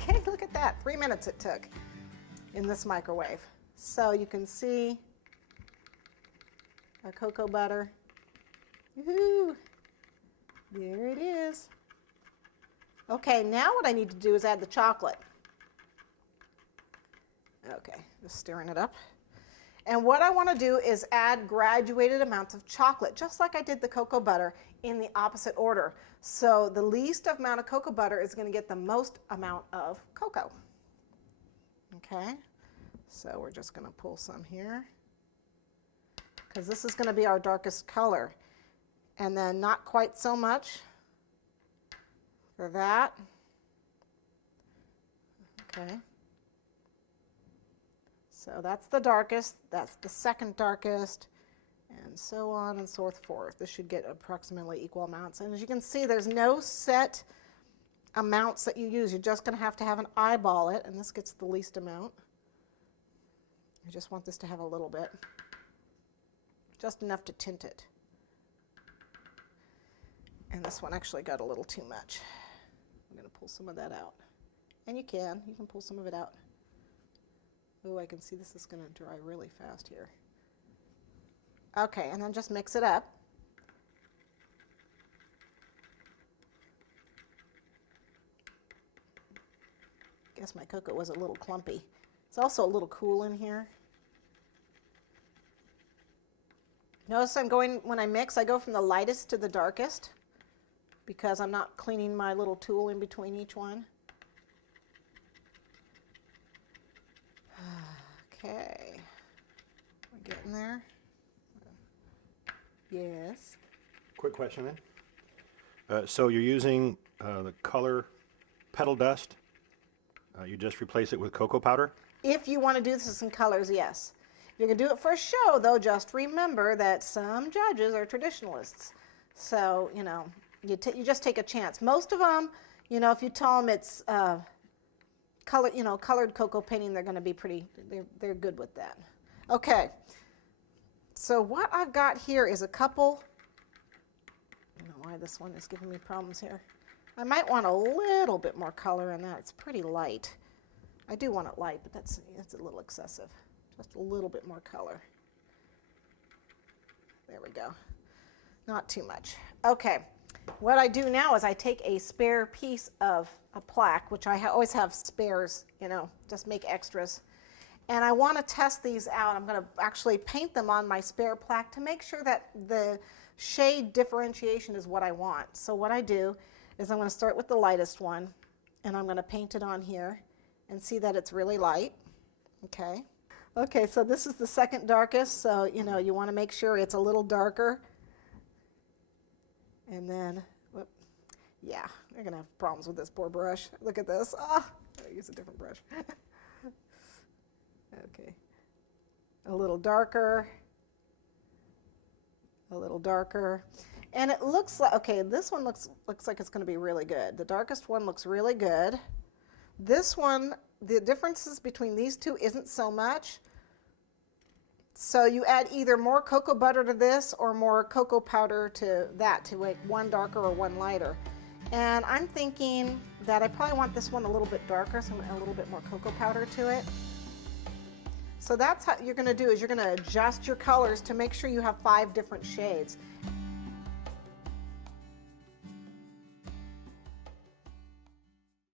Okay, look at that. 3 minutes it took in this microwave. So you can see our cocoa butter. Woohoo! There it is. Okay, now what I need to do is add the chocolate. Okay, just stirring it up. And what I want to do is add graduated amounts of chocolate, just like I did the cocoa butter, in the opposite order. So the least amount of cocoa butter is going to get the most amount of cocoa. Okay, so we're just going to pull some here, because this is going to be our darkest color. And then not quite so much for that. Okay. So that's the darkest, that's the second darkest, and so on and so forth. This should get approximately equal amounts. And as you can see, there's no set amounts that you use. You're just going to have an eyeball it, and this gets the least amount. I just want this to have a little bit, just enough to tint it. And this one actually got a little too much. I'm going to pull some of that out. And you can pull some of it out. Oh, I can see this is going to dry really fast here. Okay, and then just mix it up. Guess my cocoa was a little clumpy. It's also a little cool in here. Notice when I mix, I go from the lightest to the darkest, because I'm not cleaning my little tool in between each one. Okay, we're getting there. Yes. Quick question then. So you're using the color petal dust. You just replace it with cocoa powder? If you want to do this in colors, yes. If you're going to do it for a show, though, just remember that some judges are traditionalists. So, you know, you just take a chance. Most of them, you know, if you tell them it's colored cocoa painting, they're going to be they're good with that. Okay, so what I've got here is a couple, I don't know why this one is giving me problems here. I might want a little bit more color in that. It's pretty light. I do want it light, but that's a little excessive. Just a little bit more color. There we go. Not too much. Okay. What I do now is I take a spare piece of a plaque, which I always have spares, you know, just make extras. And I want to test these out. I'm going to actually paint them on my spare plaque to make sure that the shade differentiation is what I want. So what I do is I'm going to start with the lightest one, and I'm going to paint it on here and see that it's really light. Okay. Okay, so this is the second darkest, so, you know, you want to make sure it's a little darker. And then, whoop, yeah, they're going to have problems with this poor brush. Look at this. Ah, I use a different brush. Okay. A little darker. A little darker. And it looks like, okay, this one looks like it's going to be really good. The darkest one looks really good. This one, the differences between these two isn't so much. So you add either more cocoa butter to this or more cocoa powder to that to make one darker or one lighter. And I'm thinking that I probably want this one a little bit darker, so I'm going to add a little bit more cocoa powder to it. So that's how you're going to do is you're going to adjust your colors to make sure you have 5 different shades.